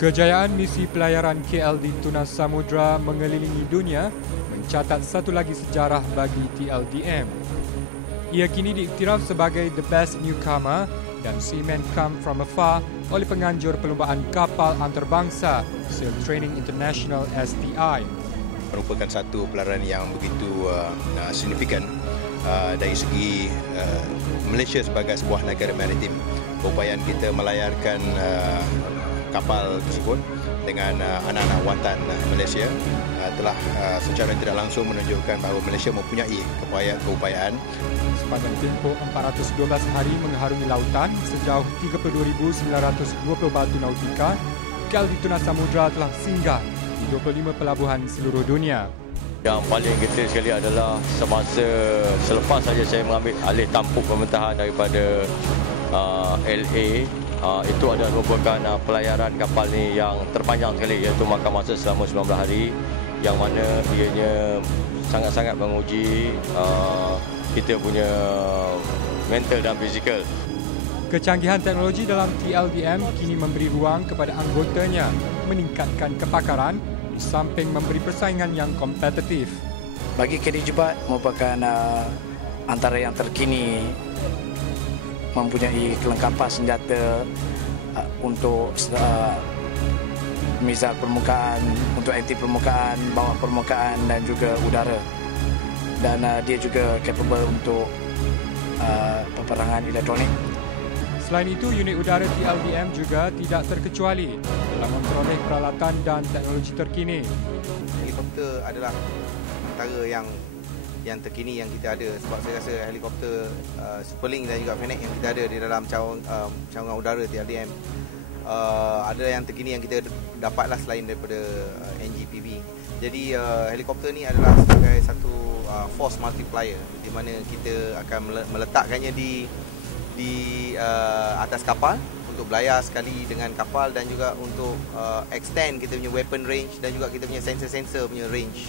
Kejayaan misi pelayaran KL di Tunas Samudra mengelilingi dunia mencatat satu lagi sejarah bagi TLDM. Ia kini diiktiraf sebagai the best newcomer dan Seamen Come From Afar oleh penganjur perlumbaan kapal antarabangsa Sail Training International STI. Merupakan satu pelayaran yang begitu signifikan dari segi Malaysia sebagai sebuah negara maritim. Keupayaan kita melayarkan kapal tersebut dengan anak-anak watan Malaysia telah secara tidak langsung menunjukkan bahawa Malaysia mempunyai keupayaan. Sepanjang tempoh 412 hari mengharungi lautan sejauh 32,920 batu nautika, KL di Tunas Samudra telah singgah di 25 pelabuhan seluruh dunia. Yang paling getih sekali adalah semasa selepas saja saya mengambil alih tampuk pemerintahan daripada LA, itu adalah merupakan pelayaran kapal ni yang terpanjang sekali, iaitu makan masa selama 19 hari, yang mana ianya sangat-sangat menguji kita punya mental dan fizikal. Kecanggihan teknologi dalam TLDM kini memberi ruang kepada anggotanya meningkatkan kepakaran di samping memberi persaingan yang kompetitif. Bagi KD Jebat merupakan antara yang terkini, mempunyai kelengkapan senjata untuk misal permukaan, untuk anti permukaan, bawah permukaan dan juga udara. Dan dia juga capable untuk peperangan elektronik. Selain itu, unit udara TLDM juga tidak terkecuali dalam memperoleh peralatan dan teknologi terkini. Helikopter adalah antara yang terkini yang kita ada, sebab saya rasa helikopter Superlink dan juga Fennec yang kita ada di dalam cawangan udara TLDM ada yang terkini yang kita dapatlah selain daripada NGPV. Jadi helikopter ni adalah sebagai satu force multiplier di mana kita akan meletakkannya di atas kapal untuk belayar sekali dengan kapal dan juga untuk extend kita punya weapon range dan juga kita punya sensor-sensor punya range.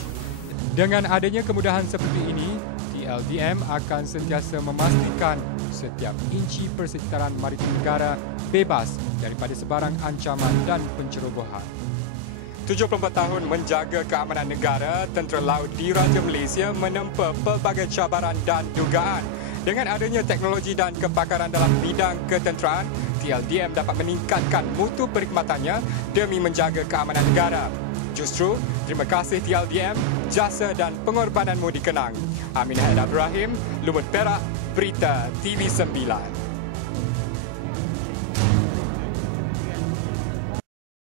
Dengan adanya kemudahan seperti ini, TLDM akan sentiasa memastikan setiap inci persekitaran maritim negara bebas daripada sebarang ancaman dan pencerobohan. 74 tahun menjaga keamanan negara, Tentera Laut Diraja Malaysia menempa pelbagai cabaran dan dugaan. Dengan adanya teknologi dan kepakaran dalam bidang ketenteraan, TLDM dapat meningkatkan mutu perkhidmatannya demi menjaga keamanan negara. Justru, terima kasih TLDM, jasa dan pengorbananmu dikenang. Amin Haidar Ibrahim, Lumut Perak, Berita TV9.